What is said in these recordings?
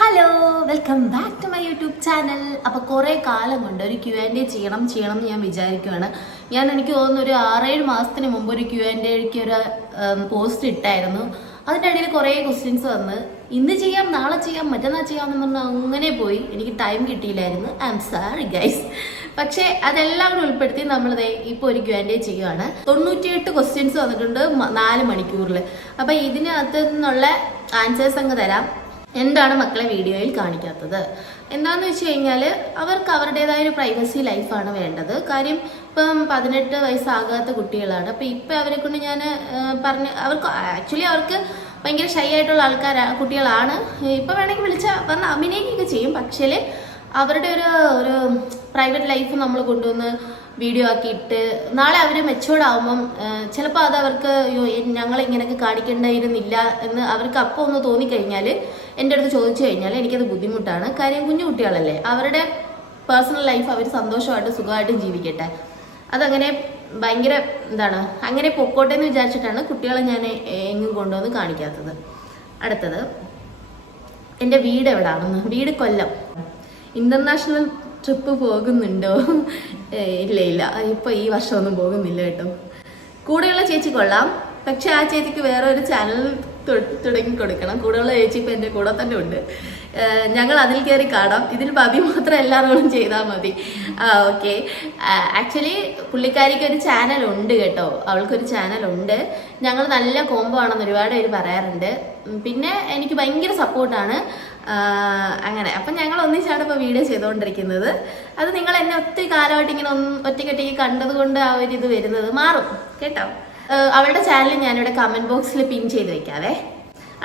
Hello welcome back to my YouTube channel അപ്പോൾ കുറേ കാലം കൊണ്ട് ഒരു ക്യു ആൻഡ് എ ചെയ്യണം ചെയ്യണം എന്ന് ഞാൻ വിചാരിക്കുകയാണ് ഞാൻ എനിക്ക് തോന്നുന്നു ഒരു ആറേഴ് മാസത്തിന് മുമ്പ് ഒരു ക്യു ആൻഡ് എക്ക് ഒരു പോസ്റ്റ് ഇട്ടായിരുന്നു. അതിന്റെ ഇടയിൽ കുറേ ക്വസ്റ്റ്യൻസ് വന്ന് ഇന്ന് ചെയ്യാം നാളെ ചെയ്യാം മറ്റന്നാൾ ചെയ്യാം എന്ന് പറഞ്ഞാൽ അങ്ങനെ പോയി. എനിക്ക് ടൈം കിട്ടിയില്ലായിരുന്നു. ഐ എം സാറി ഗൈസ് പക്ഷേ അതെല്ലാം കൂടെ ഉൾപ്പെടുത്തി നമ്മൾ ഇപ്പോൾ ഒരു എ ചെയ്യുകയാണ് തൊണ്ണൂറ്റിയെട്ട് ക്വസ്റ്റ്യൻസ് വന്നിട്ടുണ്ട് നാല് മണിക്കൂറിൽ അപ്പം ഇതിനകത്ത് നിന്നുള്ള ആൻസേഴ്സ് അങ്ങ് തരാം. എന്താണ് മക്കളെ വീഡിയോയിൽ കാണിക്കാത്തത്? എന്താണെന്ന് വെച്ച് കഴിഞ്ഞാൽ അവർക്ക് അവരുടേതായ ഒരു പ്രൈവസി ലൈഫാണ് വേണ്ടത്. കാര്യം ഇപ്പം പതിനെട്ട് വയസ്സാകാത്ത കുട്ടികളാണ്. അപ്പം ഇപ്പം അവരെ കൊണ്ട് ഞാൻ പറഞ്ഞ് അവർക്ക് ആക്ച്വലി അവർക്ക് ഭയങ്കര ഷൈ ആയിട്ടുള്ള ആൾക്കാരാ കുട്ടികളാണ്. ഇപ്പം വേണമെങ്കിൽ വിളിച്ചാൽ പറഞ്ഞ് അഭിനയിക്കുകയൊക്കെ ചെയ്യും. പക്ഷേ അവരുടെ ഒരു ഒരു പ്രൈവറ്റ് ലൈഫ് നമ്മൾ കൊണ്ടുവന്ന് വീഡിയോ ആക്കിയിട്ട് നാളെ അവർ മെച്ചുവേർഡ് ആകുമ്പം ചിലപ്പോൾ അത് അവർക്ക് അയ്യോ ഞങ്ങൾ ഇങ്ങനെയൊക്കെ കാണിക്കേണ്ടായിരുന്നില്ല എന്ന് അവർക്ക് അപ്പോൾ ഒന്ന് തോന്നിക്കഴിഞ്ഞാൽ എന്റെ അടുത്ത് ചോദിച്ചു കഴിഞ്ഞാൽ എനിക്കത് ബുദ്ധിമുട്ടാണ്. കാര്യം കുഞ്ഞു കുട്ടികളല്ലേ അവരുടെ പേഴ്സണൽ ലൈഫ് അവർ സന്തോഷമായിട്ട് സുഖമായിട്ടും ജീവിക്കട്ടെ. അതങ്ങനെ ഭയങ്കര എന്താണ് അങ്ങനെ പൊക്കോട്ടെ എന്ന് വിചാരിച്ചിട്ടാണ് കുട്ടികളെ ഞാൻ എങ്ങും കൊണ്ടുവന്ന് കാണിക്കാത്തത്. അടുത്തത് എന്റെ വീട് എവിടാണെന്ന്? വീട് കൊല്ലം. ഇന്റർനാഷണൽ ട്രിപ്പ് പോകുന്നുണ്ടോ? ഇല്ല ഇല്ല. ഇപ്പൊ ഈ വർഷമൊന്നും പോകുന്നില്ല കേട്ടോ. കൂടെയുള്ള ചേച്ചി കൊള്ളാം. പക്ഷെ ആ ചേച്ചിക്ക് വേറെ ഒരു ചാനൽ തുടങ്ങി കൊടുക്കണം കൂടെയുള്ള ചേച്ചി ഇപ്പൊ എന്റെ കൂടെ തന്നെ ഉണ്ട്. ഞങ്ങൾ അതിൽ കയറി കാണാം. ഇതിൽ ബബി മാത്രം എല്ലാവരോടും ചെയ്താൽ മതി. ആ ഓക്കെ. ആക്ച്വലി പുള്ളിക്കാരിക്ക് ഒരു ചാനൽ ഉണ്ട് കേട്ടോ. അവൾക്കൊരു ചാനൽ ഉണ്ട്. ഞങ്ങൾ നല്ല കോംബോ ആണെന്ന് ഒരുപാട് പേര് പറയാറുണ്ട്. പിന്നെ എനിക്ക് ഭയങ്കര സപ്പോർട്ടാണ് അങ്ങനെ. അപ്പം ഞങ്ങൾ ഒന്നിച്ചാണ് ഇപ്പോൾ വീഡിയോ ചെയ്തുകൊണ്ടിരിക്കുന്നത് അത് നിങ്ങൾ എന്നെ ഒത്തിരി കാലമായിട്ട് ഇങ്ങനെ ഒന്ന് ഒറ്റയ്ക്കൊറ്റയ്ക്ക് കണ്ടതുകൊണ്ട് ആ ഒരു ഇത് വരുന്നത് മാറും. കേട്ടോ? അവളുടെ ചാനൽ ഞാനിവിടെ കമന്റ് ബോക്സിൽ പിൻ ചെയ്ത് വെക്കാവേ.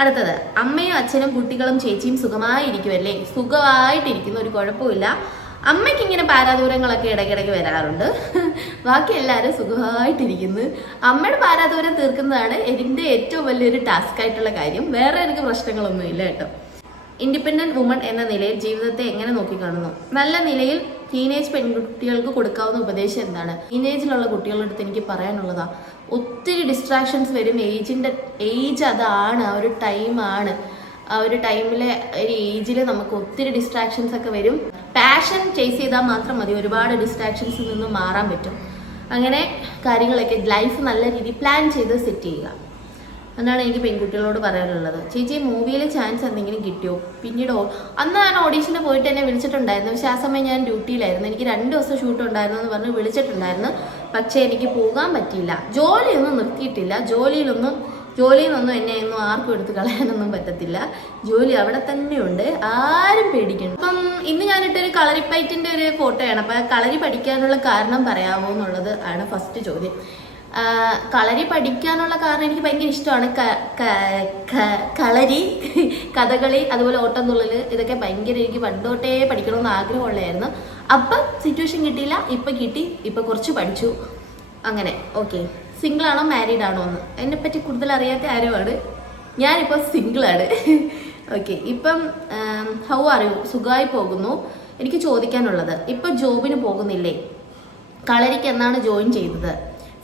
അടുത്തത് അമ്മയും അച്ഛനും കുട്ടികളും ചേച്ചിയും സുഖമായിരിക്കുമല്ലേ? സുഖമായിട്ടിരിക്കുന്നു ഒരു കുഴപ്പമില്ല അമ്മയ്ക്ക് ഇങ്ങനെ പാരാദൂരങ്ങളൊക്കെ ഇടയ്ക്കിടയ്ക്ക് വരാറുണ്ട്. ബാക്കി എല്ലാവരും സുഖമായിട്ടിരിക്കുന്നു. അമ്മയുടെ പാരാദൂരം തീർക്കുന്നതാണ് എന്റെ ഏറ്റവും വലിയൊരു ടാസ്ക് ആയിട്ടുള്ള കാര്യം. വേറെ എനിക്ക് പ്രശ്നങ്ങളൊന്നുമില്ല കേട്ടോ. ഇൻഡിപെൻഡന്റ് വുമൺ എന്ന നിലയിൽ ജീവിതത്തെ എങ്ങനെ നോക്കിക്കാണുന്നു? നല്ല നിലയിൽ ടീനേജ് പെൺകുട്ടികൾക്ക് കൊടുക്കാവുന്ന ഉപദേശം എന്താണ്? ടീനേജിലുള്ള കുട്ടികളുടെ അടുത്ത് എനിക്ക് പറയാനുള്ളതാ ഒത്തിരി ഡിസ്ട്രാക്ഷൻസ് വരും. ഏജിന്റെ ഏജ് അതാണ് ആ ഒരു ടൈമാണ് ആ ഒരു ടൈമിലെ ഒരു ഏജിൽ നമുക്ക് ഒത്തിരി ഡിസ്ട്രാക്ഷൻസ് ഒക്കെ വരും. പാഷൻ ചേസ് ചെയ്താൽ മാത്രം മതി. ഒരുപാട് ഡിസ്ട്രാക്ഷൻസിൽ നിന്ന് മാറാൻ പറ്റും. അങ്ങനെ കാര്യങ്ങളൊക്കെ ലൈഫ് നല്ല രീതിയിൽ പ്ലാൻ ചെയ്ത് സെറ്റ് ചെയ്യുക. എന്നാണ് എനിക്ക് പെൺകുട്ടികളോട് പറയാനുള്ളത്. ചേച്ചി മൂവിയിൽ ചാൻസ് എന്തെങ്കിലും കിട്ടിയോ? പിന്നീട്? അന്ന് ഞാൻ ഓഡീഷന് പോയിട്ട് എന്നെ വിളിച്ചിട്ടുണ്ടായിരുന്നു. പക്ഷേ ആ സമയം ഞാൻ ഡ്യൂട്ടിയിലായിരുന്നു. എനിക്ക് രണ്ട് ദിവസം ഷൂട്ട് ഉണ്ടായിരുന്നു എന്ന് പറഞ്ഞ് വിളിച്ചിട്ടുണ്ടായിരുന്നു. പക്ഷേ എനിക്ക് പോകാൻ പറ്റിയില്ല. ജോലിയൊന്നും നിർത്തിയിട്ടില്ല. ജോലിയിലൊന്നും ജോലിയിൽ നിന്നൊന്നും എന്നെ ഒന്നും ആർക്കും എടുത്ത് കളയാനൊന്നും പറ്റത്തില്ല. ജോലി അവിടെ തന്നെയുണ്ട് ആരും പേടിക്കണം അപ്പം ഇന്ന് ഞാനിട്ടൊരു കളരിപ്പയറ്റിന്റെ ഒരു ഫോട്ടോയാണ് അപ്പോൾ കളരി പഠിക്കാനുള്ള കാരണം പറയാമോ എന്നുള്ളത് ആണ് ഫസ്റ്റ് ചോദ്യം. കളരി പഠിക്കാനുള്ള കാരണം എനിക്ക് ഭയങ്കര ഇഷ്ടമാണ്. കളരി കഥകളി അതുപോലെ ഓട്ടംതുള്ളൽ ഇതൊക്കെ ഭയങ്കര എനിക്ക് പണ്ടോട്ടേ പഠിക്കണമെന്ന് ആഗ്രഹമുള്ളതായിരുന്നു. അപ്പം സിറ്റുവേഷൻ കിട്ടിയില്ല ഇപ്പം കിട്ടി ഇപ്പം കുറച്ച് പഠിച്ചു. അങ്ങനെ ഓക്കെ ആണോ മാരീഡ് ആണോ എന്ന്. എന്നെ പറ്റി കൂടുതൽ അറിയാത്ത ആരുമാണ്. ഞാനിപ്പോൾ സിംഗിളാണ് ഓക്കെ ഇപ്പം ഹൗ അറിയൂ സുഖമായി പോകുന്നു. എനിക്ക് ചോദിക്കാനുള്ളത് ഇപ്പം ജോബിന് പോകുന്നില്ലേ? കളരിക്ക് എന്നാണ് ജോയിൻ ചെയ്തത്?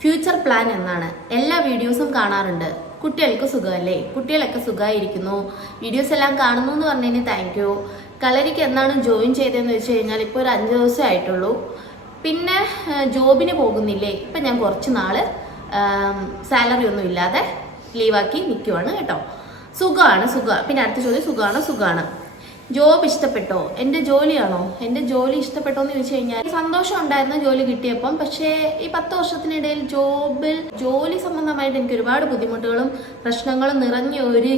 ഫ്യൂച്ചർ പ്ലാൻ എന്നാണ്. എല്ലാ വീഡിയോസും കാണാറുണ്ട്. കുട്ടികൾക്ക് സുഖമല്ലേ? കുട്ടികളൊക്കെ സുഖമായിരിക്കുന്നു. വീഡിയോസ് എല്ലാം കാണുന്നു എന്ന് പറഞ്ഞതിന് താങ്ക് യു കളരിക്ക് എന്നാണ് ജോയിൻ ചെയ്തതെന്ന് വെച്ച് കഴിഞ്ഞാൽ ഇപ്പോൾ ഒരു അഞ്ച് ദിവസമേ ആയിട്ടുള്ളൂ. പിന്നെ ജോബിന് പോകുന്നില്ലേ? ഇപ്പം ഞാൻ കുറച്ച് നാൾ സാലറി ഒന്നും ഇല്ലാതെ ലീവാക്കി നിൽക്കുവാണ് കേട്ടോ. സുഖമാണ് സുഖ. പിന്നെ അടുത്ത ചോദ്യം സുഖമാണ് സുഖമാണ് ജോബ് ഇഷ്ടപ്പെട്ടോ? എന്റെ ജോലിയാണോ? എന്റെ ജോലി ഇഷ്ടപ്പെട്ടോ എന്ന് ചോദിച്ചു കഴിഞ്ഞാൽ സന്തോഷം ഉണ്ടായിരുന്നു ജോലി കിട്ടിയപ്പം പക്ഷേ ഈ പത്ത് വർഷത്തിനിടയിൽ ജോബിൽ ജോലി സംബന്ധമായിട്ട് എനിക്ക് ഒരുപാട് ബുദ്ധിമുട്ടുകളും പ്രശ്നങ്ങളും നിറഞ്ഞ ഒരു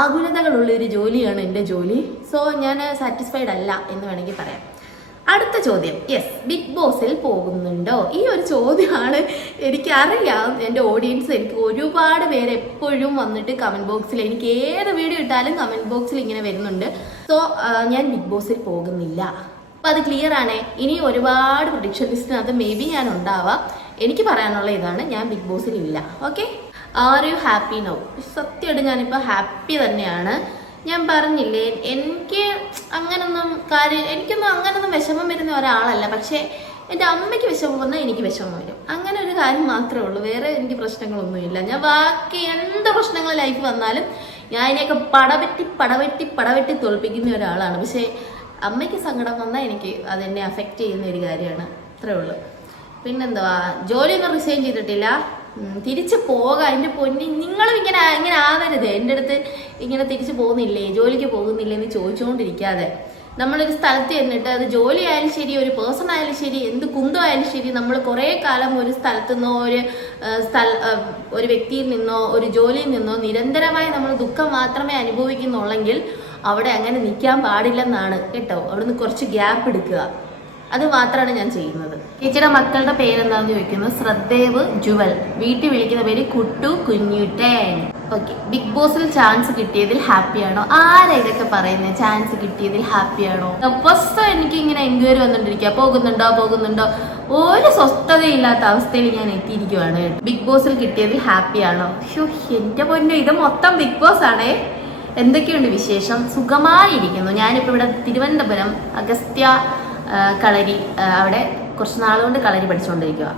ആകുലതകളുള്ള ഒരു ജോലിയാണ് എന്റെ ജോലി. സോ ഞാൻ സാറ്റിസ്ഫൈഡ് അല്ല എന്ന് വേണമെങ്കിൽ പറയാം. അടുത്ത ചോദ്യം. യെസ് ബിഗ് ബോസിൽ പോകുന്നുണ്ടോ? ഈ ഒരു ചോദ്യമാണ് എനിക്കറിയാം. എന്റെ ഓഡിയൻസ് എനിക്ക് ഒരുപാട് പേര് എപ്പോഴും വന്നിട്ട് കമന്റ് ബോക്സിൽ എനിക്ക് ഏത് വീഡിയോ ഇട്ടാലും കമന്റ് ബോക്സിൽ ഇങ്ങനെ വരുന്നുണ്ട്. സോ ഞാൻ ബിഗ് ബോസിൽ പോകുന്നില്ല. അപ്പം അത് ക്ലിയർ ആണ്? ഇനി ഒരുപാട് പ്രൊഡിക്ഷൻ ലിസ്റ്റിനകത്ത് മേ ബി ഞാൻ ഉണ്ടാവാം. എനിക്ക് പറയാനുള്ള ഇതാണ് ഞാൻ ബിഗ് ബോസിൽ ഇല്ല. Okay are you happy now സത്യമായിട്ട് ഞാനിപ്പോൾ ഹാപ്പി തന്നെയാണ്. ഞാൻ പറഞ്ഞില്ലേ എനിക്ക് അങ്ങനൊന്നും കാര്യം എനിക്കൊന്നും അങ്ങനൊന്നും വിഷമം വരുന്ന ഒരാളല്ല. പക്ഷേ എന്റെ അമ്മയ്ക്ക് വിഷമം വന്നാൽ എനിക്ക് വിഷമം വരും. അങ്ങനെ ഒരു കാര്യം മാത്രമേ ഉള്ളൂ. വേറെ എനിക്ക് പ്രശ്നങ്ങളൊന്നുമില്ല. ഞാൻ ബാക്കി എന്ത് പ്രശ്നങ്ങൾ ലൈഫ് വന്നാലും ഞാൻ ഇതിനെയൊക്കെ പടവെട്ടി പടവെട്ടി പടവെട്ടി തോൽപ്പിക്കുന്ന ഒരാളാണ്. പക്ഷേ അമ്മയ്ക്ക് സങ്കടം വന്നാൽ എനിക്ക് അതെന്നെ അഫക്റ്റ് ചെയ്യുന്ന ഒരു കാര്യമാണ്. അത്രേ ഉള്ളൂ. പിന്നെന്തുവാ? ജോലിയൊന്നും റിസൈൻ ചെയ്തിട്ടില്ല. തിരിച്ച് പോകാം. എന്റെ പൊന്നി നിങ്ങളും ഇങ്ങനെ ഇങ്ങനെ ആവരുത്. എന്റെ അടുത്ത് ഇങ്ങനെ തിരിച്ചു പോകുന്നില്ലേ? ജോലിക്ക് പോകുന്നില്ലേ എന്ന് ചോദിച്ചുകൊണ്ടിരിക്കാതെ. നമ്മളൊരു സ്ഥലത്ത് ചെന്നിട്ട് അത് ജോലി ആയാലും ശരി ഒരു പേഴ്സൺ ആയാലും ശരി എന്ത് കുന്തമായാലും ശരി നമ്മൾ കുറേ കാലം ഒരു സ്ഥലത്ത് നിന്നോ ഒരു സ്ഥല ഒരു വ്യക്തിയിൽ നിന്നോ ഒരു ജോലിയിൽ നിന്നോ നിരന്തരമായി നമ്മൾ ദുഃഖം മാത്രമേ അനുഭവിക്കുന്നുള്ളെങ്കിൽ അവിടെ അങ്ങനെ നിൽക്കാൻ പാടില്ലെന്നാണ് കേട്ടോ. അവിടുന്ന് കുറച്ച് ഗ്യാപ്പ് എടുക്കുക. അത് മാത്രമാണ് ഞാൻ ചെയ്യുന്നത്. ചേച്ചിയുടെ മക്കളുടെ പേരെന്താണെന്ന് ചോദിക്കുന്നത് ശ്രദ്ധേവ് ജുവൽ. വീട്ടിൽ വിളിക്കുന്ന പേര് കുട്ടു കുഞ്ഞുട്ടേ ഓക്കെ ബിഗ് ബോസിൽ ചാൻസ് കിട്ടിയതിൽ ഹാപ്പിയാണോ ആരാ ഇതൊക്കെ പറയുന്നത് ചാൻസ് കിട്ടിയതിൽ ഹാപ്പിയാണോ ഫസ്റ്റ് എനിക്ക് ഇങ്ങനെ എൻക്വയറി വന്നിട്ടിരിക്കുക പോകുന്നുണ്ടോ? പോകുന്നുണ്ടോ? ഒരു സ്വസ്ഥതയില്ലാത്ത അവസ്ഥയിൽ ഞാൻ എത്തിയിരിക്കുവാണ് ബിഗ് ബോസിൽ കിട്ടിയതിൽ ഹാപ്പിയാണോ ഷോ എന്റെ പൊന്നു ഇത് മൊത്തം ബിഗ് ബോസ് ആണേ. എന്തൊക്കെയുണ്ട് വിശേഷം? സുഖമായിരിക്കുന്നു. ഞാനിപ്പോൾ ഇവിടെ തിരുവനന്തപുരം അഗസ്ത്യ കളരി അവിടെ കുറച്ച് നാളുകൊണ്ട് കളരി പഠിച്ചുകൊണ്ടിരിക്കുക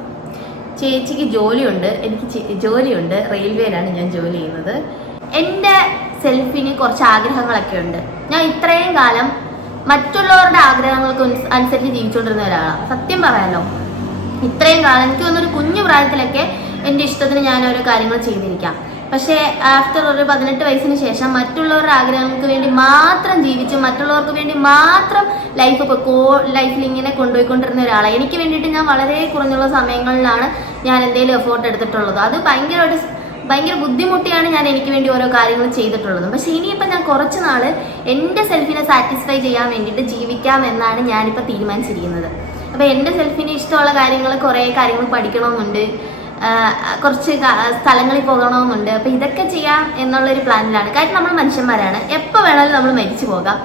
ചേച്ചിക്ക് ജോലിയുണ്ട് എനിക്ക് ജോലിയുണ്ട് റെയിൽവേയിലാണ് ഞാൻ ജോലി ചെയ്യുന്നത്. എന്റെ സെൽഫിന് കുറച്ച് ആഗ്രഹങ്ങളൊക്കെ ഉണ്ട്. ഞാൻ ഇത്രയും കാലം മറ്റുള്ളവരുടെ ആഗ്രഹങ്ങൾക്ക് അനുസരിച്ച് ജീവിച്ചുകൊണ്ടിരുന്ന ഒരാളാണ് സത്യം പറയാലോ ഇത്രയും കാലം എനിക്ക് തോന്നുന്നൊരു കുഞ്ഞു പ്രായത്തിലൊക്കെ എന്റെ ഇഷ്ടത്തിന് ഞാൻ ഓരോ കാര്യങ്ങൾ ചെയ്തിരിക്കാം. പക്ഷേ ആഫ്റ്റർ ഒരു പതിനെട്ട് വയസ്സിന് ശേഷം മറ്റുള്ളവരുടെ ആഗ്രഹങ്ങൾക്ക് വേണ്ടി മാത്രം ജീവിച്ച് മറ്റുള്ളവർക്ക് വേണ്ടി മാത്രം ലൈഫ് ഇപ്പോൾ ലൈഫിൽ ഇങ്ങനെ കൊണ്ടുപോയിക്കൊണ്ടിരുന്ന ഒരാളാണ് എനിക്ക് വേണ്ടിയിട്ട് ഞാൻ വളരെ കുറഞ്ഞുള്ള സമയങ്ങളിലാണ് ഞാൻ എന്തെങ്കിലും എഫേർട്ട് എടുത്തിട്ടുള്ളത്. അത് ഭയങ്കര ഒരു ഭയങ്കര ബുദ്ധിമുട്ടിയാണ് ഞാൻ എനിക്ക് വേണ്ടി ഓരോ കാര്യങ്ങൾ ചെയ്തിട്ടുള്ളത്. പക്ഷെ ഇനിയിപ്പോൾ ഞാൻ കുറച്ച് നാൾ എന്റെ സെൽഫിനെ സാറ്റിസ്ഫൈ ചെയ്യാൻ വേണ്ടിയിട്ട് ജീവിക്കാം എന്നാണ് ഞാനിപ്പോൾ തീരുമാനിച്ചിരിക്കുന്നത്. അപ്പോൾ എന്റെ സെൽഫിന് ഇഷ്ടമുള്ള കാര്യങ്ങൾ കുറേ കാര്യങ്ങൾ പഠിക്കണമെന്നുണ്ട്. കുറച്ച് സ്ഥലങ്ങളിൽ പോകണമെന്നുണ്ട് അപ്പം ഇതൊക്കെ ചെയ്യാം എന്നുള്ളൊരു പ്ലാനിലാണ്. കാര്യം നമ്മൾ മനുഷ്യന്മാരാണ്. എപ്പോൾ വേണമെങ്കിലും നമ്മൾ മരിച്ചു പോകാം.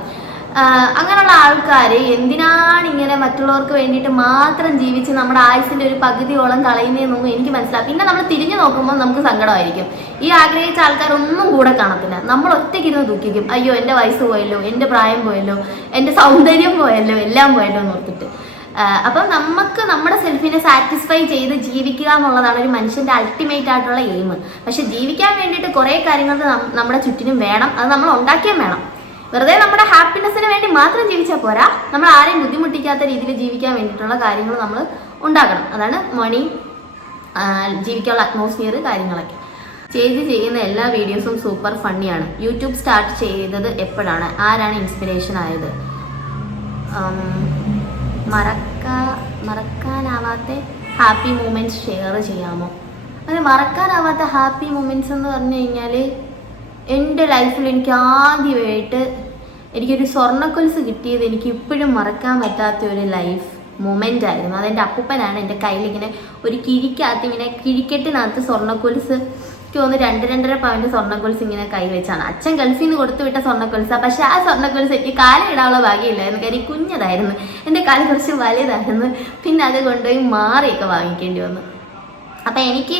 അങ്ങനെയുള്ള ആൾക്കാർ എന്തിനാണ് ഇങ്ങനെ മറ്റുള്ളവർക്ക് വേണ്ടിയിട്ട് മാത്രം ജീവിച്ച് നമ്മുടെ ആയുസിന്റെ ഒരു പകുതിയോളം കളയുന്നതെന്നൊന്നും എനിക്ക് മനസ്സിലാവും പിന്നെ നമ്മൾ തിരിഞ്ഞു നോക്കുമ്പോൾ നമുക്ക് സങ്കടമായിരിക്കും. ഈ ആഗ്രഹിച്ച ആൾക്കാരൊന്നും കൂടെ കാണത്തില്ല. നമ്മൾ ഒറ്റയ്ക്കിരുന്ന് ദുഃഖിക്കും. അയ്യോ എന്റെ വയസ്സ് പോയല്ലോ എന്റെ പ്രായം പോയല്ലോ എന്റെ സൗന്ദര്യം പോയല്ലോ എല്ലാം പോയല്ലോ എന്ന് ഓർത്തിട്ട്. അപ്പം നമുക്ക് നമ്മുടെ സെൽഫിനെ സാറ്റിസ്ഫൈ ചെയ്ത് ജീവിക്കുക എന്നുള്ളതാണ് ഒരു മനുഷ്യന്റെ അൾട്ടിമേറ്റ് ആയിട്ടുള്ള എയിം പക്ഷെ ജീവിക്കാൻ വേണ്ടിയിട്ട് കുറേ കാര്യങ്ങൾ നമ്മുടെ ചുറ്റിനും വേണം. അത് നമ്മൾ ഉണ്ടാക്കിയും വേണം. വെറുതെ നമ്മുടെ ഹാപ്പിനെസ്സിന് വേണ്ടി മാത്രം ജീവിച്ചാൽ പോരാ. നമ്മൾ ആരെയും ബുദ്ധിമുട്ടിക്കാത്ത രീതിയിൽ ജീവിക്കാൻ വേണ്ടിയിട്ടുള്ള കാര്യങ്ങൾ നമ്മൾ ഉണ്ടാക്കണം. അതാണ് മണി ജീവിക്കാനുള്ള അറ്റ്മോസ്ഫിയർ കാര്യങ്ങളൊക്കെ. ചേച്ചി ചെയ്യുന്ന എല്ലാ വീഡിയോസും സൂപ്പർ ഫണ്ണിയാണ് യൂട്യൂബ് സ്റ്റാർട്ട് ചെയ്തത് എപ്പോഴാണ്? ആരാണ് ഇൻസ്പിറേഷൻ ആയത്? മറക്കാ മറക്കാനാവാത്ത ഹാപ്പി മൂമെന്റ്സ് ഷെയർ ചെയ്യാമോ? അങ്ങനെ മറക്കാനാവാത്ത ഹാപ്പി മൂമെന്റ്സ് എന്ന് പറഞ്ഞു കഴിഞ്ഞാൽ എന്റെ ലൈഫിൽ എനിക്ക് ആദ്യമായിട്ട് എനിക്കൊരു സ്വർണക്കൊലുസ് കിട്ടിയത് എനിക്ക് ഇപ്പോഴും മറക്കാൻ പറ്റാത്ത ഒരു ലൈഫ് മൊമെന്റ് ആയിരുന്നു. അതെന്റെ അപ്പൂപ്പനാണ് എന്റെ കയ്യിലിങ്ങനെ ഒരു കിഴിക്കകത്ത് ഇങ്ങനെ കിഴിക്കെട്ടിനകത്ത് സ്വർണക്കൊലുസ് എനിക്ക് തോന്നുന്നു രണ്ട് രണ്ടര പവന്റെ സ്വർണക്കൊലുസ് ഇങ്ങനെ കൈ വെച്ചാണ്. അച്ഛൻ ഗൾഫിൽ നിന്ന് കൊടുത്തു വിട്ട സ്വർണക്കൊലുസാണ് പക്ഷെ ആ സ്വർണക്കൊലുസ് എനിക്ക് കാലം ഇടാനുള്ള ഭാഗ്യമില്ലായിരുന്നു. കാര്യം കുഞ്ഞതായിരുന്നു. എന്റെ കാൽ കുറച്ച് വലുതായിരുന്നു. പിന്നെ അത് കൊണ്ടുപോയി മാറിയൊക്കെ വാങ്ങിക്കേണ്ടി വന്നു. അപ്പം എനിക്ക്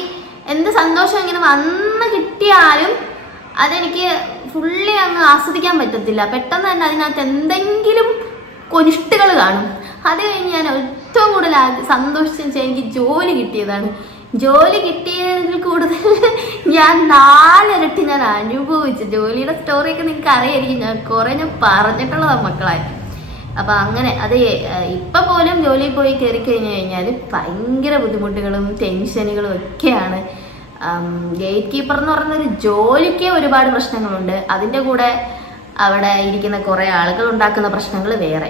എന്ത് സന്തോഷം ഇങ്ങനെ വന്ന് കിട്ടിയാലും അതെനിക്ക് ഫുള്ളി അങ്ങ് ആസ്വദിക്കാൻ പറ്റത്തില്ല. പെട്ടെന്ന് തന്നെ അതിനകത്ത് എന്തെങ്കിലും കൊനിഷ്ടുകൾ കാണും. അത് കഴിഞ്ഞ് ഞാൻ ഏറ്റവും കൂടുതൽ സന്തോഷിച്ചെന്ന് വെച്ചാൽ എനിക്ക് ജോലി കിട്ടിയതാണ് ജോലി കിട്ടിയതിൽ കൂടുതൽ ഞാൻ നാലിരട്ടി ഞാൻ അനുഭവിച്ചു. ജോലിയുടെ സ്റ്റോറിയൊക്കെ നിങ്ങൾക്ക് അറിയായിരിക്കും ഞാൻ കുറേ ഞാൻ പറഞ്ഞിട്ടുള്ളതാണ് മക്കളായി അപ്പൊ അങ്ങനെ അത് ഇപ്പൊ പോലും ജോലിയിൽ പോയി കയറി കഴിഞ്ഞു കഴിഞ്ഞാൽ ഭയങ്കര ബുദ്ധിമുട്ടുകളും ടെൻഷനുകളും ഒക്കെയാണ്. ഗേറ്റ് കീപ്പർ എന്ന് പറയുന്ന ഒരു ജോലിക്ക് ഒരുപാട് പ്രശ്നങ്ങളുണ്ട്. അതിന്റെ കൂടെ അവിടെ ഇരിക്കുന്ന കുറേ ആളുകൾ ഉണ്ടാക്കുന്ന പ്രശ്നങ്ങൾ വേറെ.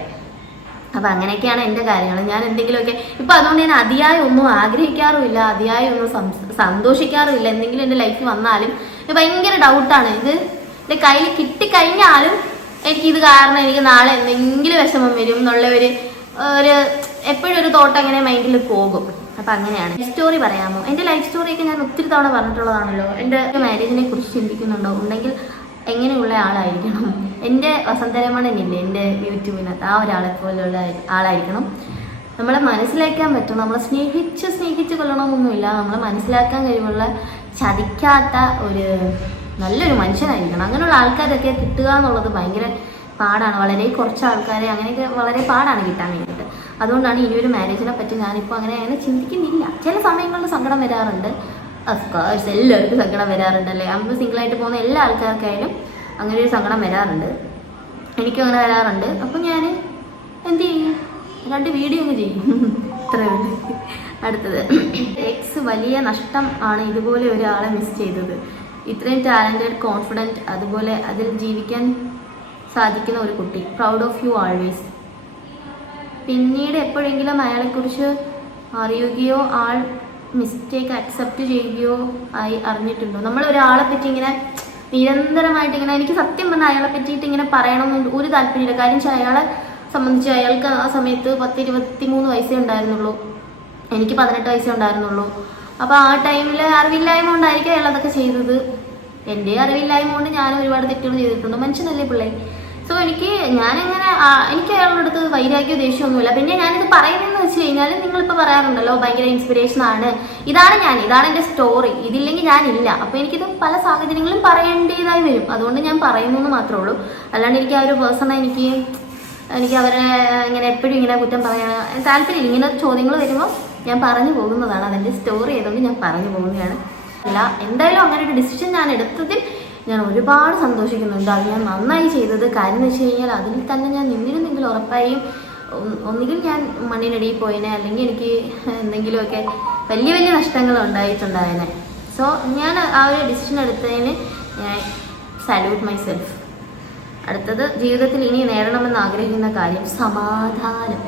അപ്പം അങ്ങനെയൊക്കെയാണ് എന്റെ കാര്യങ്ങൾ. ഞാൻ എന്തെങ്കിലുമൊക്കെ ഇപ്പം അതുകൊണ്ട് ഞാൻ അതിയായി ഒന്നും ആഗ്രഹിക്കാറുമില്ല അതിയായി ഒന്നും സന്തോഷിക്കാറുമില്ല. എന്തെങ്കിലും എന്റെ ലൈഫിൽ വന്നാലും ഭയങ്കര ഡൗട്ടാണ് ഇത് എന്റെ കയ്യിൽ കിട്ടിക്കഴിഞ്ഞാലും എനിക്കിത് കാരണം എനിക്ക് നാളെ എന്തെങ്കിലും വിഷമം വരും എന്നുള്ള ഒരു ഒരു എപ്പോഴും ഒരു തോട്ട് അങ്ങനെ മൈൻഡിൽ പോകും. അപ്പം അങ്ങനെയാണ്. ലൈഫ് സ്റ്റോറി പറയാമോ? എന്റെ ലൈഫ് സ്റ്റോറിയൊക്കെ ഞാൻ ഒത്തിരി തവണ പറഞ്ഞിട്ടുള്ളതാണല്ലോ. എന്റെ മാരേജിനെ കുറിച്ച് ചിന്തിക്കുന്നുണ്ടോ? ഉണ്ടെങ്കിൽ എങ്ങനെയുള്ള ആളായിരിക്കണം? എന്റെ വസന്തരമണനില്ലേ എന്റെ യൂട്യൂബിനകത്ത് ആ ഒരാളെ പോലെയുള്ള ആളായിരിക്കണം. നമ്മളെ മനസ്സിലാക്കാൻ പറ്റും നമ്മളെ സ്നേഹിച്ച് സ്നേഹിച്ച് കൊല്ലണമെന്നൊന്നുമില്ല നമ്മളെ മനസ്സിലാക്കാൻ കഴിവുള്ള ചതിക്കാത്ത ഒരു നല്ലൊരു മനുഷ്യനായിരിക്കണം. അങ്ങനെയുള്ള ആൾക്കാരൊക്കെ കിട്ടുക എന്നുള്ളത് ഭയങ്കര പാടാണ്. വളരെ കുറച്ച് ആൾക്കാരെ അങ്ങനെയൊക്കെ വളരെ പാടാണ് കിട്ടാൻ വേണ്ടിയിട്ട്. അതുകൊണ്ടാണ് ഇനിയൊരു മാരേജിനെ പറ്റി ഞാനിപ്പോൾ അങ്ങനെ അങ്ങനെ ചിന്തിക്കുന്നില്ല. ചില സമയങ്ങളിൽ സങ്കടം വരാറുണ്ട്. അഫ്കോഴ്സ് എല്ലാവർക്കും സങ്കടം വരാറുണ്ടല്ലേ? നമ്മൾ സിംഗിളായിട്ട് പോകുന്ന എല്ലാ ആൾക്കാർക്കായാലും അങ്ങനെ ഒരു സങ്കടം വരാറുണ്ട്. എനിക്കും അങ്ങനെ വരാറുണ്ട്. അപ്പം ഞാൻ എന്ത് ചെയ്യും? രണ്ട് വീഡിയോ അങ്ങ് ചെയ്യും. ഇത്രയേ ഉള്ളൂ. അടുത്തത്. എക്സ് വലിയ നഷ്ടം ആണ് ഇതുപോലെ ഒരാളെ മിസ് ചെയ്തത്. ഇത്രയും ടാലന്റഡ് കോൺഫിഡന്റ് അതുപോലെ അതിൽ ജീവിക്കാൻ സാധിക്കുന്ന ഒരു കുട്ടി. പ്രൗഡ് ഓഫ് യു ആൾവേസ് പിന്നീട് എപ്പോഴെങ്കിലും അയാളെക്കുറിച്ച് അറിയുകയോ ആൾ മിസ്റ്റേക്ക് അക്സെപ്റ്റ് ചെയ്യുകയോ ആയി അറിഞ്ഞിട്ടുണ്ടോ? നമ്മൾ ഒരാളെ പറ്റി ഇങ്ങനെ നിരന്തരമായിട്ട് ഇങ്ങനെ എനിക്ക് സത്യം പറഞ്ഞാൽ അയാളെ പറ്റിയിട്ട് ഇങ്ങനെ പറയണമെന്നുണ്ട് ഒരു താല്പര്യമില്ല. കാര്യം വെച്ചാൽ അയാളെ സംബന്ധിച്ച് അയാൾക്ക് ആ സമയത്ത് പത്ത് ഇരുപത്തി മൂന്ന് വയസ്സേ ഉണ്ടായിരുന്നുള്ളൂ. എനിക്ക് പതിനെട്ട് വയസ്സേ ഉണ്ടായിരുന്നുള്ളൂ. അപ്പോൾ ആ ടൈമിൽ അറിവില്ലായ്മ കൊണ്ടായിരിക്കും അയാൾ അതൊക്കെ ചെയ്തത്. എന്റെ അറിവില്ലായ്മ കൊണ്ട് ഞാൻ ഒരുപാട് തെറ്റുകൾ ചെയ്തിട്ടുണ്ട്. മനുഷ്യനല്ലേ പിള്ളേ? സോ എനിക്ക് ഞാനിങ്ങനെ എനിക്ക് അയാളുടെ അടുത്ത് വൈരാഗ്യ ദേഷ്യമൊന്നുമില്ല പിന്നെ ഞാനിത് പറയുന്നതെന്ന് വെച്ച് കഴിഞ്ഞാൽ നിങ്ങളിപ്പോൾ പറയാറുണ്ടല്ലോ ഭയങ്കര ഇൻസ്പിറേഷൻ ആണ്. ഇതാണ് ഞാൻ ഇതാണ് എന്റെ സ്റ്റോറി ഇതില്ലെങ്കിൽ ഞാനില്ല. അപ്പോൾ എനിക്കിത് പല സാഹചര്യങ്ങളും പറയേണ്ടതായി വരും. അതുകൊണ്ട് ഞാൻ പറയുന്നു എന്ന് മാത്രമേ ഉള്ളൂ. അല്ലാണ്ട് എനിക്ക് ആ ഒരു പേഴ്സണെ എനിക്ക് എനിക്ക് അവരെ ഇങ്ങനെ എപ്പോഴും ഇങ്ങനെ കുറ്റം പറയാൻ താല്പര്യമില്ല. ഇങ്ങനെ ചോദ്യങ്ങൾ വരുമ്പോൾ ഞാൻ പറഞ്ഞു പോകുന്നതാണ്. അതെന്റെ സ്റ്റോറി ആയതുകൊണ്ട് ഞാൻ പറഞ്ഞു പോകുന്നതാണ്. അല്ല എന്തായാലും അങ്ങനെ ഒരു ഡിസിഷൻ ഞാൻ എടുത്തതിൽ ഞാൻ ഒരുപാട് സന്തോഷിക്കുന്നുണ്ട്. അത് ഞാൻ നന്നായി ചെയ്തത്. കാര്യം എന്ന് വെച്ച് കഴിഞ്ഞാൽ അതിൽ തന്നെ ഞാൻ നിന്നിരുന്നെങ്കിൽ ഉറപ്പായും ഒന്നുകിൽ ഞാൻ മണ്ണിനടിയിൽ പോയിനെ അല്ലെങ്കിൽ എനിക്ക് എന്തെങ്കിലുമൊക്കെ വലിയ വലിയ നഷ്ടങ്ങൾ ഉണ്ടായിട്ടുണ്ടായേനെ. സോ ഞാൻ ആ ഒരു ഡിസിഷൻ എടുത്തതിന് ഞാൻ സല്യൂട്ട് മൈ സെൽഫ് അടുത്തത് ജീവിതത്തിൽ ഇനി നേടണമെന്ന് ആഗ്രഹിക്കുന്ന കാര്യം സമാധാനം.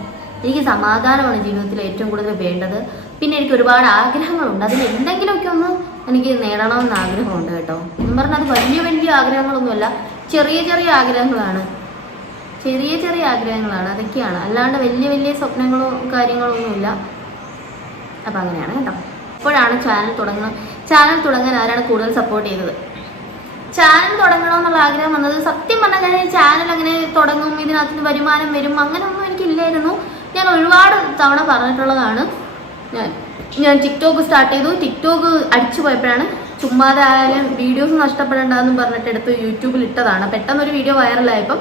എനിക്ക് സമാധാനമാണ് ജീവിതത്തിൽ ഏറ്റവും കൂടുതൽ വേണ്ടത്. പിന്നെ എനിക്ക് ഒരുപാട് ആഗ്രഹങ്ങളുണ്ട്. അതിൽ എന്തെങ്കിലുമൊക്കെ ഒന്ന് എനിക്ക് നേടണമെന്ന് ആഗ്രഹമുണ്ട് കേട്ടോ. എന്ന് പറഞ്ഞാൽ അത് വലിയ വലിയ ആഗ്രഹങ്ങളൊന്നുമല്ല. ചെറിയ ചെറിയ ആഗ്രഹങ്ങളാണ്. ചെറിയ ചെറിയ ആഗ്രഹങ്ങളാണ്. അതൊക്കെയാണ്. അല്ലാണ്ട് വലിയ വലിയ സ്വപ്നങ്ങളോ കാര്യങ്ങളോ ഒന്നുമില്ല അപ്പം അങ്ങനെയാണ് കേട്ടോ. ഇപ്പോഴാണ് ചാനൽ തുടങ്ങുന്നത് ചാനൽ തുടങ്ങാൻ ആരാണ് കൂടുതൽ സപ്പോർട്ട് ചെയ്തത്. ചാനൽ തുടങ്ങണമെന്നുള്ള ആഗ്രഹം വന്നത് സത്യം പറഞ്ഞാൽ ഞാൻ ചാനൽ അങ്ങനെ തുടങ്ങും ഇതിനകത്ത് നിന്ന് വരുമാനം വരും അങ്ങനെയൊന്നും എനിക്കില്ലായിരുന്നു. ഞാൻ ഒരുപാട് തവണ പറഞ്ഞിട്ടുള്ളതാണ്. ഞാൻ ഞാൻ ടിക്ടോക്ക് സ്റ്റാർട്ട് ചെയ്തു. ടിക്ടോക്ക് അടിച്ചു പോയപ്പോഴാണ് ചുമ്മാതെ ആയാലും വീഡിയോസ് നഷ്ടപ്പെടേണ്ടതെന്നും പറഞ്ഞിട്ട് എടുത്ത് യൂട്യൂബിൽ ഇട്ടതാണ്. പെട്ടെന്ന് ഒരു വീഡിയോ വൈറലായപ്പം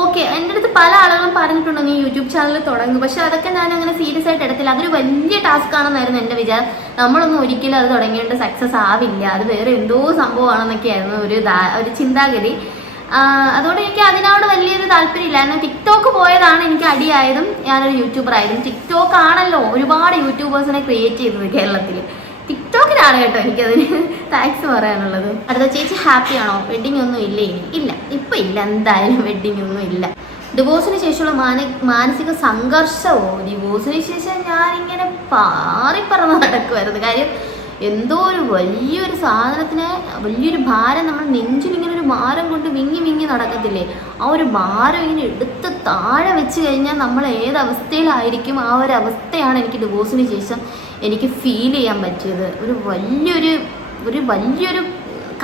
ഓക്കെ എന്റെ അടുത്ത് പല ആളുകളും പറഞ്ഞിട്ടുണ്ട് നീ യൂട്യൂബ് ചാനൽ തുടങ്ങും. പക്ഷെ അതൊക്കെ ഞാൻ അങ്ങനെ സീരിയസ് ആയിട്ട് എടുത്തില്ല. അതൊരു വലിയ ടാസ്ക് ആണെന്നായിരുന്നു എന്റെ വിചാരം. നമ്മളൊന്നും ഒരിക്കലും അത് തുടങ്ങിയിട്ട് സക്സസ് ആവില്ല. അത് വേറെ എന്തോ സംഭവമാണെന്നൊക്കെയായിരുന്നു ഒരു ഒരു ചിന്താഗതി. അതുകൊണ്ട് എനിക്ക് അതിനോട് വലിയൊരു താല്പര്യമില്ലായിരുന്നു ടിക്ടോക്ക് പോയതാണ് എനിക്ക് അടിയായതും ഞാനൊരു യൂട്യൂബർ ആയതും. ടിക്ടോക്ക് ആണല്ലോ ഒരുപാട് യൂട്യൂബേഴ്സിനെ ക്രിയേറ്റ് ചെയ്തത് കേരളത്തിൽ ടിക്ടോക്കിലാണ് കേട്ടോ എനിക്കതിന് താങ്ക്സ് പറയാനുള്ളത്. അടുത്ത ചേച്ചി ഹാപ്പി ആണോ? വെഡിങ് ഒന്നും ഇല്ലേ? ഇനി ഇല്ല. ഇപ്പൊ ഇല്ല. എന്തായാലും വെഡിങ് ഒന്നും ഇല്ല. ഡിവോഴ്സിന് ശേഷമുള്ള മാന മാനസിക സംഘർഷമോ? ഡിവോഴ്സിന് ശേഷം ഞാനിങ്ങനെ പാറിപ്പറന്ന് നടക്കുമായിരുന്നു കാര്യം എന്തോ ഒരു വലിയൊരു സാധനത്തിന് വലിയൊരു ഭാരം നമ്മൾ നെഞ്ചിൽ ഇങ്ങനെ ഒരു ഭാരം കൊണ്ട് വിങ്ങി വിങ്ങി നടക്കത്തില്ലേ? ആ ഒരു ഭാരം ഇങ്ങനെ എടുത്ത് താഴെ വെച്ച് കഴിഞ്ഞാൽ നമ്മൾ ഏത് അവസ്ഥയിലായിരിക്കും ആ ഒരു അവസ്ഥയാണ് എനിക്ക് ഡിവോഴ്സിന് ശേഷം എനിക്ക് ഫീൽ ചെയ്യാൻ പറ്റിയത്. ഒരു വലിയൊരു ഒരു വലിയൊരു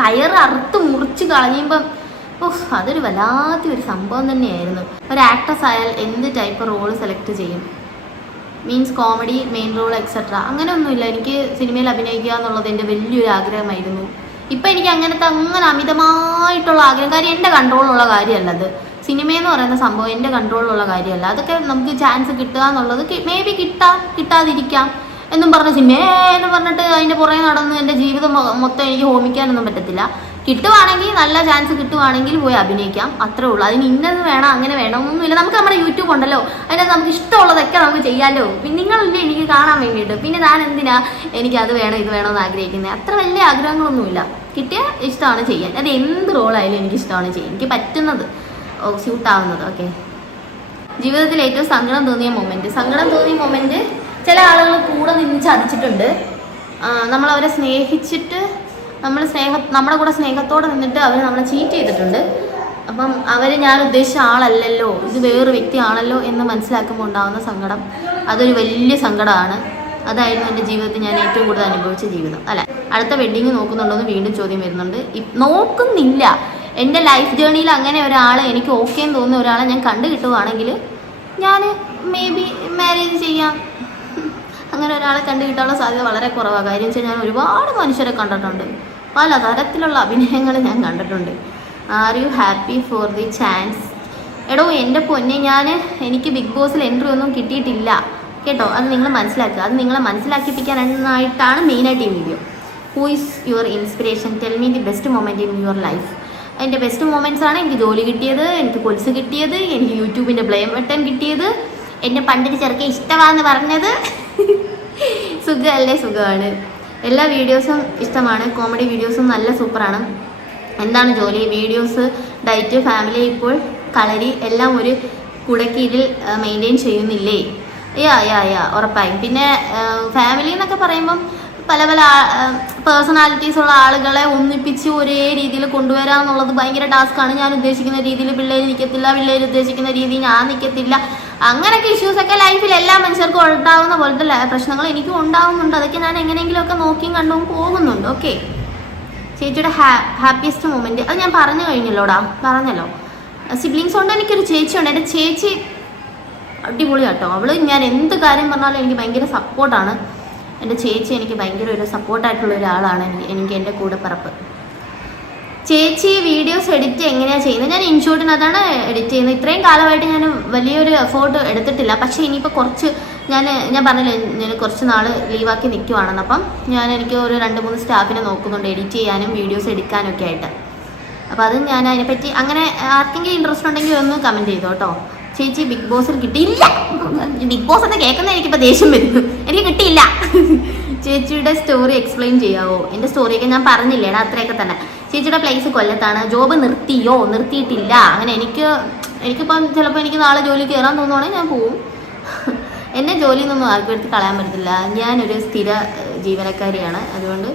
കയറ് അറുത്ത് മുറിച്ച് കളയുമ്പം ഓഹ് അതൊരു വല്ലാത്തൊരു സംഭവം തന്നെയായിരുന്നു. ഒരു ആക്ട്രസ് ആയാൽ എന്ത് ടൈപ്പ് റോൾ സെലക്ട് ചെയ്യും? Means comedy main role etcetera അങ്ങനെയൊന്നുമില്ല. എനിക്ക് സിനിമയിൽ അഭിനയിക്കുക എന്നുള്ളത് എന്റെ വലിയൊരു ആഗ്രഹമായിരുന്നു. ഇപ്പം എനിക്ക് അങ്ങനത്തെ അങ്ങനെ അമിതമായിട്ടുള്ള ആഗ്രഹം കാര്യം എന്റെ കൺട്രോളിലുള്ള കാര്യമല്ല അത്. സിനിമയെന്ന് പറയുന്ന സംഭവം എന്റെ കൺട്രോളിലുള്ള കാര്യമല്ല. അതൊക്കെ നമുക്ക് ചാൻസ് കിട്ടുക എന്നുള്ളത് മേ ബി കിട്ടാം കിട്ടാതിരിക്കാം എന്നും പറഞ്ഞ സിനിമ എന്ന് പറഞ്ഞിട്ട് അതിന്റെ പുറകെ നടന്ന് എന്റെ ജീവിതം മൊത്തം എനിക്ക് ഹോമിക്കാനൊന്നും പറ്റത്തില്ല. കിട്ടുവാണെങ്കിൽ നല്ല ചാൻസ് കിട്ടുവാണെങ്കിൽ പോയി അഭിനയിക്കാം. അത്രേ ഉള്ളൂ. അതിന് ഇന്നത് വേണം അങ്ങനെ വേണമൊന്നുമില്ല നമുക്ക് നമ്മുടെ യൂട്യൂബ് ഉണ്ടല്ലോ. അതിനകത്ത് നമുക്ക് ഇഷ്ടമുള്ളതൊക്കെ നമുക്ക് ചെയ്യാമല്ലോ പിന്നെ നിങ്ങളില്ലേ എനിക്ക് കാണാൻ വേണ്ടിയിട്ട്. പിന്നെ ഞാൻ എന്തിനാ എനിക്ക് അത് വേണം ഇത് വേണമെന്ന് ആഗ്രഹിക്കുന്നത് അത്ര വലിയ ആഗ്രഹങ്ങളൊന്നുമില്ല. കിട്ടിയ ഇഷ്ടമാണ് ചെയ്യാൻ. അത് എന്ത് റോളായാലും എനിക്ക് ഇഷ്ടമാണ് ചെയ്യാൻ. എനിക്ക് പറ്റുന്നത്. സ്യൂട്ട് ആവുന്നത്. ഓക്കെ ജീവിതത്തിൽ ഏറ്റവും സങ്കടം തോന്നിയ മൊമെന്റ് സങ്കടം തോന്നിയ മൊമെന്റ് ചില ആളുകൾ കൂടെ നിന്ന് ചതിച്ചിട്ടുണ്ട്. നമ്മളവരെ സ്നേഹിച്ചിട്ട് നമ്മൾ സ്നേഹ നമ്മുടെ കൂടെ സ്നേഹത്തോടെ നിന്നിട്ട് അവർ നമ്മളെ ചീറ്റ് ചെയ്തിട്ടുണ്ട്. അപ്പം അവർ ഞാൻ ഉദ്ദേശിച്ച ആളല്ലല്ലോ ഇത് വേറൊരു വ്യക്തിയാണല്ലോ എന്ന് മനസ്സിലാക്കുമ്പോൾ ഉണ്ടാകുന്ന സങ്കടം. അതൊരു വലിയ സങ്കടമാണ്. അതായിരുന്നു എന്റെ ജീവിതത്തിൽ ഞാൻ ഏറ്റവും കൂടുതൽ അനുഭവിച്ച ജീവിതം. അല്ല അടുത്ത വെഡിങ് നോക്കുന്നുണ്ടോ എന്ന് വീണ്ടും ചോദ്യം വരുന്നുണ്ട്. നോക്കുന്നില്ല. എന്റെ ലൈഫ് ജേണിയിൽ അങ്ങനെ ഒരാൾ എനിക്ക് ഓക്കെ എന്ന് തോന്നുന്ന ഒരാളെ ഞാൻ കണ്ടു കിട്ടുവാണെങ്കിൽ ഞാൻ മേ ബി മാരേജ് ചെയ്യാം. അങ്ങനെ ഒരാളെ കണ്ടു കിട്ടാനുള്ള സാധ്യത വളരെ കുറവാണ് കാര്യം വെച്ചാൽ ഞാൻ ഒരുപാട് മനുഷ്യരെ കണ്ടിട്ടുണ്ട്. പല തരത്തിലുള്ള അഭിനയങ്ങൾ ഞാൻ കണ്ടിട്ടുണ്ട്. Are you happy for the chance എടോ എന്റെ പൊന്നെ ഞാൻ എനിക്ക് ബിഗ് ബോസിൽ എൻട്രി ഒന്നും കിട്ടിയിട്ടില്ല. കേട്ടോ? അത് നിങ്ങൾ മനസ്സിലാക്കുക. അത് നിങ്ങളെ മനസ്സിലാക്കിപ്പിക്കാനായിട്ടാണ് മെയിനായിട്ട് ഈ video who is your inspiration tell me the best moment in your life എന്റെ ബെസ്റ്റ് മൊമെന്റ്സ് ആണ് എനിക്ക് ജോലി കിട്ടിയത് എനിക്ക് കൊലുസ് കിട്ടിയത് എനിക്ക് യൂട്യൂബിന്റെ ബ്ലെയിം ബട്ടൺ കിട്ടിയത് എന്നെ പണ്ടൊരു ചെറുക്കെ ഇഷ്ടമാണെന്ന് പറഞ്ഞത്. സുഖമല്ലേ? സുഖമാണ്. എല്ലാ വീഡിയോസും ഇഷ്ടമാണ്. കോമഡി വീഡിയോസും നല്ല സൂപ്പറാണ്. എന്താണ് ജോലി? വീഡിയോസ് ഡയറ്റ് ഫാമിലി ഇപ്പോൾ കളരി എല്ലാം ഒരു കുടക്കീഴിൽ മെയിന്റെയിൻ ചെയ്യുന്നില്ലേ? യാ യാ യാ ഉറപ്പായും. പിന്നെ ഫാമിലി എന്നൊക്കെ പറയുമ്പം പല പല പേഴ്സണാലിറ്റീസ് ഉള്ള ആളുകളെ ഒന്നിപ്പിച്ച് ഒരേ രീതിയിൽ കൊണ്ടുവരാം എന്നുള്ളത് ഭയങ്കര ടാസ്ക്കാണ്. ഞാൻ ഉദ്ദേശിക്കുന്ന രീതിയിൽ പിള്ളേർ നിൽക്കത്തില്ല പിള്ളേർ ഉദ്ദേശിക്കുന്ന രീതി ഞാൻ നിൽക്കത്തില്ല അങ്ങനെയൊക്കെ ഇഷ്യൂസൊക്കെ ലൈഫിൽ എല്ലാ മനുഷ്യർക്കും ഉണ്ടാവുന്ന പോലത്തെ പ്രശ്നങ്ങൾ എനിക്കും ഉണ്ടാവുന്നുണ്ട്. അതൊക്കെ ഞാൻ എങ്ങനെയെങ്കിലുമൊക്കെ നോക്കിയും കണ്ടും പോകുന്നുണ്ട്. ഓക്കെ ചേച്ചിയുടെ ഹാപ്പിയസ്റ്റ് മൊമെന്റ് അത് ഞാൻ പറഞ്ഞു കഴിഞ്ഞല്ലോടാ? പറഞ്ഞല്ലോ. സിബ്ലിങ്സ് കൊണ്ട് എനിക്കൊരു ചേച്ചിയുണ്ട്. എന്റെ ചേച്ചി അടിപൊളി കേട്ടോ അവൾ ഞാൻ എന്ത് കാര്യം പറഞ്ഞാലും എനിക്ക് ഭയങ്കര സപ്പോർട്ടാണ് എന്റെ ചേച്ചി എനിക്ക് ഭയങ്കര ഒരു സപ്പോർട്ടായിട്ടുള്ള ഒരാളാണ്. എനിക്ക് എന്റെ കൂടെ പറപ്പ്. ചേച്ചി വീഡിയോസ് എഡിറ്റ് എങ്ങനെയാണ് ചെയ്യുന്നത്? ഞാൻ ഇൻഷോട്ടിനകത്താണ് എഡിറ്റ് ചെയ്യുന്നത്. ഇത്രയും കാലമായിട്ട് ഞാൻ വലിയൊരു എഫേർട്ട് എടുത്തിട്ടില്ല. പക്ഷേ ഇനിയിപ്പോൾ കുറച്ച് ഞാൻ ഞാൻ പറഞ്ഞില്ലേ ഞാൻ കുറച്ച് നാൾ ലീവാക്കി നിൽക്കുവാണെന്ന് അപ്പം ഞാൻ എനിക്ക് ഒരു രണ്ട് മൂന്ന് സ്റ്റാഫിനെ നോക്കുന്നുണ്ട് എഡിറ്റ് ചെയ്യാനും വീഡിയോസ് എടുക്കാനും ഒക്കെ ആയിട്ട്. അപ്പോൾ അത് ഞാൻ അതിനെപ്പറ്റി അങ്ങനെ ആർക്കെങ്കിലും ഇൻട്രസ്റ്റ് ഉണ്ടെങ്കിൽ ഒന്ന് കമന്റ് ചെയ്തോ കേട്ടോ ചേച്ചി ബിഗ് ബോസിൽ കിട്ടിയില്ല. ബിഗ് ബോസ് എന്ന് കേൾക്കുന്ന എനിക്കിപ്പോൾ ദേഷ്യം വരുന്നു. എനിക്ക് കിട്ടിയില്ല. ചേച്ചിയുടെ സ്റ്റോറി എക്സ്പ്ലെയിൻ ചെയ്യാവോ? എന്റെ സ്റ്റോറിയൊക്കെ ഞാൻ പറഞ്ഞില്ലേടാ അത്രയൊക്കെ തന്നെ. ചേച്ചിയുടെ പ്ലേസ് കൊല്ലത്താണ്. ജോബ് നിർത്തിയോ? നിർത്തിയിട്ടില്ല. അങ്ങനെ എനിക്ക് എനിക്കിപ്പം ചിലപ്പോൾ എനിക്ക് നാളെ ജോലി കയറാൻ തോന്നുവാണെങ്കിൽ ഞാൻ പോവും. എന്നെ ജോലിയിൽ നിന്നൊന്നും ആർക്കും എടുത്ത് കളയാൻ പറ്റത്തില്ല. ഞാനൊരു സ്ഥിര ജീവനക്കാരിയാണ്. അതുകൊണ്ട്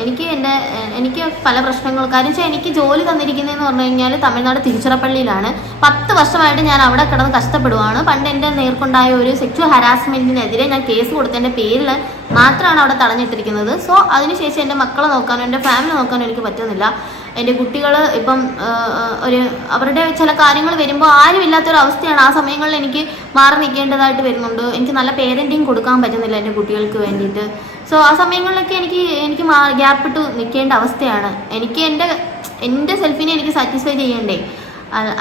എനിക്ക് എന്റെ എനിക്ക് പല പ്രശ്നങ്ങൾ കാര്യം വെച്ചാൽ എനിക്ക് ജോലി തന്നിരിക്കുന്നതെന്ന് പറഞ്ഞു കഴിഞ്ഞാൽ തമിഴ്നാട് തിരുച്ചിറപ്പള്ളിയിലാണ്. പത്ത് വർഷമായിട്ട് ഞാൻ അവിടെ കിടന്ന് കഷ്ടപ്പെടുവാണ്. പണ്ട് എന്റെ നേർക്കുണ്ടായ ഒരു സെക്ച്വൽ ഹരാസ്മെന്റിനെതിരെ ഞാൻ കേസ് കൊടുത്തതിന്റെ പേരിൽ മാത്രമാണ് അവിടെ തടഞ്ഞിട്ടിരിക്കുന്നത്. സോ അതിനുശേഷം എന്റെ മക്കളെ നോക്കാനോ എന്റെ ഫാമിലി നോക്കാനോ എനിക്ക് പറ്റുന്നില്ല. എന്റെ കുട്ടികൾ ഇപ്പം ഒരു അവരുടെ ചില കാര്യങ്ങൾ വരുമ്പോൾ ആരും ഇല്ലാത്തൊരു അവസ്ഥയാണ്. ആ സമയങ്ങളിൽ എനിക്ക് മാറി നിൽക്കേണ്ടതായിട്ട് വരുന്നുണ്ട്. എനിക്ക് നല്ല പേരന്റിങ് കൊടുക്കാൻ പറ്റുന്നില്ല എന്റെ കുട്ടികൾക്ക് വേണ്ടിയിട്ട്. സോ ആ സമയങ്ങളിലൊക്കെ എനിക്ക് എനിക്ക് മാ ഗ്യാപ്പ് ഇട്ട് നിൽക്കേണ്ട അവസ്ഥയാണ്. എനിക്ക് എന്റെ എന്റെ സെൽഫിനെ എനിക്ക് സാറ്റിസ്ഫൈ ചെയ്യണ്ടേ?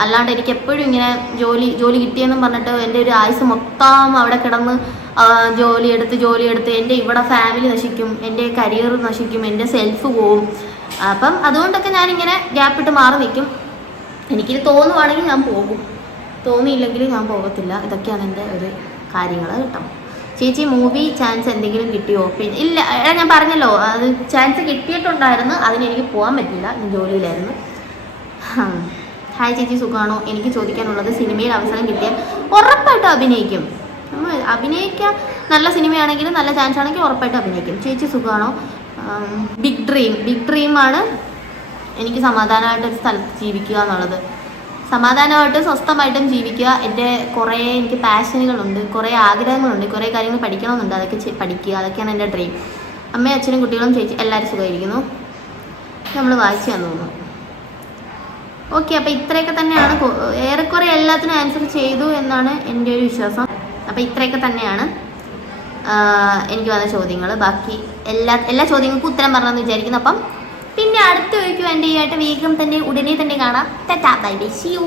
അല്ലാണ്ട് എനിക്ക് എപ്പോഴും ഇങ്ങനെ ജോലി ജോലി കിട്ടിയെന്നും പറഞ്ഞിട്ട് എന്റെ ഒരു ആയുസ് മൊത്തം അവിടെ കിടന്ന് ജോലി എടുത്ത് ജോലി എടുത്ത് എന്റെ ഇവിടെ ഫാമിലി നശിക്കും എന്റെ കരിയർ നശിക്കും എന്റെ സെൽഫ് പോവും. അപ്പം അതുകൊണ്ടൊക്കെ ഞാനിങ്ങനെ ഗ്യാപ്പ് ഇട്ട് മാറി നിൽക്കും. എനിക്കിത് തോന്നുവാണെങ്കിൽ ഞാൻ പോകും. തോന്നിയില്ലെങ്കിൽ ഞാൻ പോകത്തില്ല. ഇതൊക്കെയാണ് എന്റെ ഒരു കാര്യങ്ങൾ കേട്ടോ. ചേച്ചി മൂവി ചാൻസ് എന്തെങ്കിലും കിട്ടിയോ? പിന്നെ ഇല്ല എടാ ഞാൻ പറഞ്ഞല്ലോ അത് ചാൻസ് കിട്ടിയിട്ടുണ്ടായിരുന്നു അതിന് എനിക്ക് പോകാൻ പറ്റില്ല ജോലിയിലായിരുന്നു. ഹായ് ചേച്ചി സുഖമാണോ? എനിക്ക് ചോദിക്കാനുള്ളത് സിനിമയിൽ അവസരം കിട്ടിയാൽ ഉറപ്പായിട്ടും അഭിനയിക്കും. അഭിനയിക്കാൻ നല്ല സിനിമയാണെങ്കിൽ നല്ല ചാൻസ് ആണെങ്കിൽ ഉറപ്പായിട്ടും അഭിനയിക്കും. ചേച്ചി സുഖമാണോ? ബിഗ് ഡ്രീം ബിഗ് ഡ്രീമാണ് എനിക്ക് സമാധാനമായിട്ടൊരു സ്ഥലത്ത് ജീവിക്കുക എന്നുള്ളത്. സമാധാനമായിട്ടും സ്വസ്ഥമായിട്ടും ജീവിക്കുക. എന്റെ കുറേ എനിക്ക് പാഷനുകളുണ്ട് കുറേ ആഗ്രഹങ്ങളുണ്ട്. കുറേ കാര്യങ്ങൾ പഠിക്കണമെന്നുണ്ട്. അതൊക്കെ പഠിക്കുക. അതൊക്കെയാണ് എന്റെ ഡ്രീം അമ്മയും അച്ഛനും കുട്ടികളും ചേച്ചി എല്ലാവരും സുഖമായിരിക്കുന്നു. നമ്മൾ വായിച്ചു തന്നു ഓക്കെ അപ്പോൾ ഇത്രയൊക്കെ തന്നെയാണ് ഏറെക്കുറെ എല്ലാത്തിനും ആൻസർ ചെയ്തു എന്നാണ് എന്റെ ഒരു വിശ്വാസം. അപ്പോൾ ഇത്രയൊക്കെ തന്നെയാണ് എനിക്ക് വന്ന ചോദ്യങ്ങൾ ബാക്കി എല്ലാ എല്ലാ ചോദ്യങ്ങൾക്കും ഉത്തരം പറഞ്ഞെന്ന് വിചാരിക്കുന്നു. അപ്പം പിന്നെ അടുത്ത ഒഴിക്കും എന്റെ ആയിട്ട് വേഗം തന്നെ ഉടനെ തന്നെ കാണാം. Tata bye bye see you.